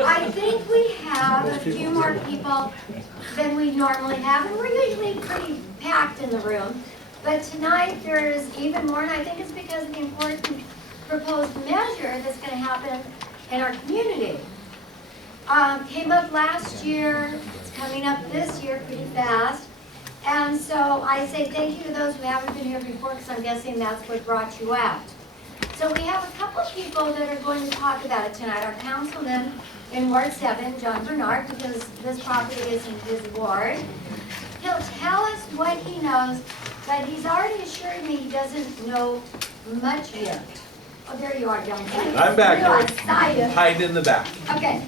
I think we have a few more people than we normally have, and we're usually pretty packed in the room. But tonight there's even more, and I think it's because of the important proposed measure that's going to happen in our community. Came up last year, it's coming up this year pretty fast. And so I say thank you to those who haven't been here before, because I'm guessing that's what brought you out. So we have a couple of people that are going to talk about it tonight. Our councilman in Ward 7, John Bernard, because this property is in his ward. He'll tell us what he knows, but he's already assured me he doesn't know much yet. Oh, there you are, John. I'm back You are here. excited. Hide in the back. Okay.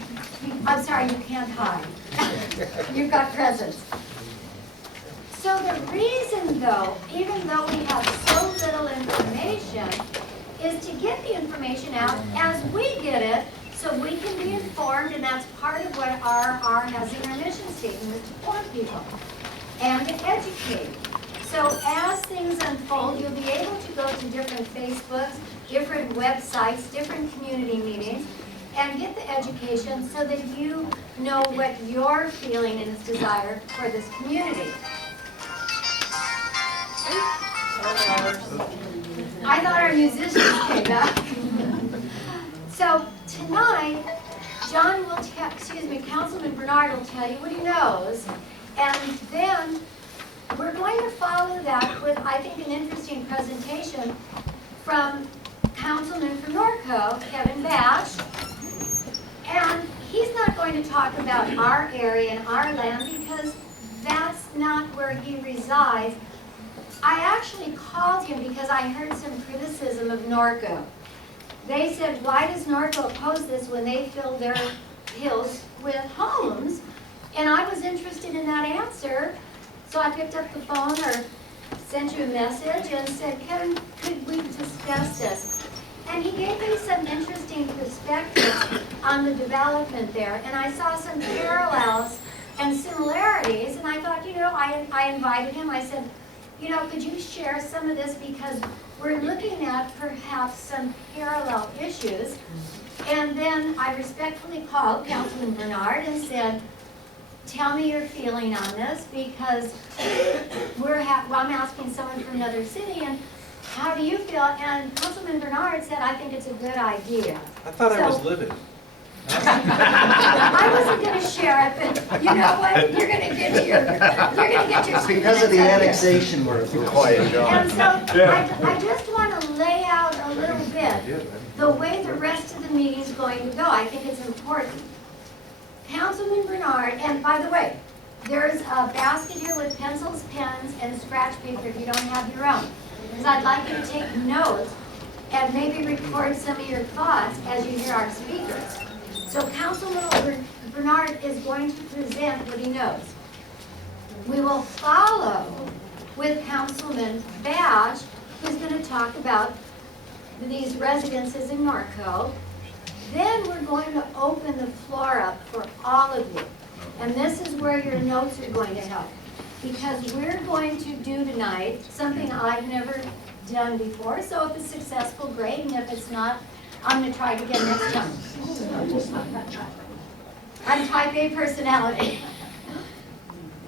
I'm sorry, you can't hide. You've got presents. So the reason, though, even though we have so little information, is to get the information out as we get it, so we can be informed, and that's part of what RRR has in our mission statement, is to inform people and to educate. So as things unfold, you'll be able to go to different Facebooks, different websites, different community meetings, and get the education so that you know what you're feeling and is desired for this community. I thought our musicians came back. So tonight, John will tell, Councilman Bernard will tell you what he knows, and then we're going to follow that with, I think, an interesting presentation from Councilman from Norco, Kevin Bash, and he's not going to talk about our area and our land because that's not where he resides. I actually called him because I heard some criticism of Norco. They said, why does Norco oppose this when they fill their hills with homes? And I was interested in that answer, so I picked up the phone or sent you a message and said, Kevin, could we discuss this? And he gave me some interesting perspectives on the development there, and I saw some parallels and similarities, and I thought, you know, I invited him, I said, you know, could you share some of this, because we're looking at perhaps some parallel issues. And then I respectfully called Councilman Bernard and said, tell me your feeling on this, because I'm asking someone from another city, and how do you feel? And Councilman Bernard said, I think it's a good idea. I thought I was livid. I wasn't going to share it, but you know what? You're going to get your Because of the annexation, we're quiet, John. And so I just want to lay out a little bit the way the rest of the meeting is going to go. I think it's important. Councilman Bernard, and by the way, there's a basket here with pencils, pens, and scratch paper if you don't have your own. Because I'd like you to take notes and maybe record some of your thoughts as you hear our speakers. So Councilman Bernard is going to present what he knows. We will follow with Councilman Bash, who's going to talk about these residences in Norco. Then we're going to open the floor up for all of you. And this is where your notes are going to help. Because we're going to do tonight something I've never done before. So if it's successful, great. And if it's not, I'm going to try it again next time. I'm type A personality.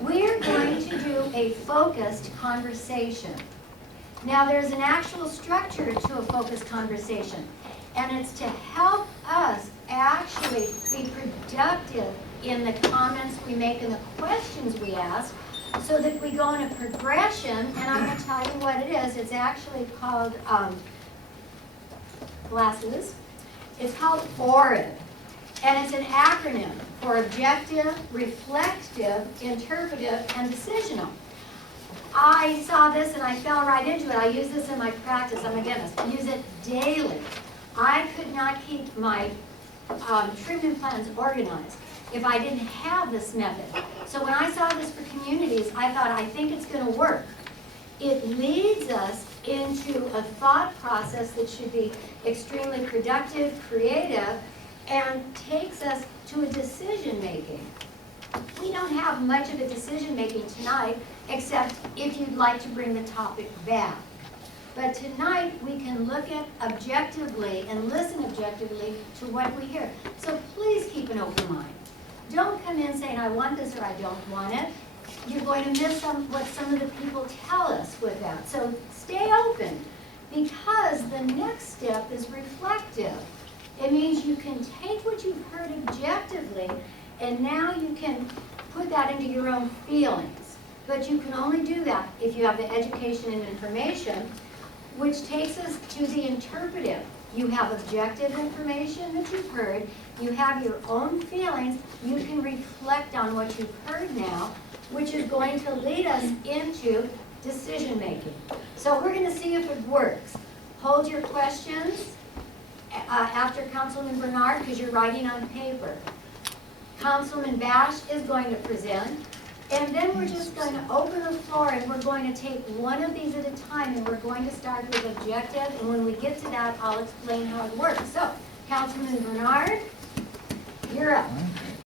We're going to do a focused conversation. Now there's an actual structure to a focused conversation. And it's to help us actually be productive in the comments we make and the questions we ask, so that we go in a progression. And I'm going to tell you what it is. It's actually called glasses. It's called ORID, and it's an acronym for objective, reflective, interpretive, and decisional. I saw this and I fell right into it. I use this in my practice. I'm a dentist. I use it daily. I could not keep my treatment plans organized if I didn't have this method. So when I saw this for communities, I thought, I think it's going to work. It leads us into a thought process that should be extremely productive, creative, and takes us to a decision making. We don't have much of a decision making tonight, except if you'd like to bring the topic back. But tonight, we can look at objectively and listen objectively to what we hear. So please keep an open mind. Don't come in saying, I want this or I don't want it. You're going to miss what some of the people tell us with that. So stay open, because the next step is reflective. It means you can take what you've heard objectively, and now you can put that into your own feelings. But you can only do that if you have the education and information, which takes us to the interpretive. You have objective information that you've heard, you have your own feelings, you can reflect on what you've heard now, which is going to lead us into decision making. So we're going to see if it works. Hold your questions after Councilman Bernard, because you're writing on paper. Councilman Bash is going to present, and then we're just going to open the floor, and we're going to take one of these at a time, and we're going to start with objective, and when we get to that, I'll explain how it works. So, Councilman Bernard, you're up.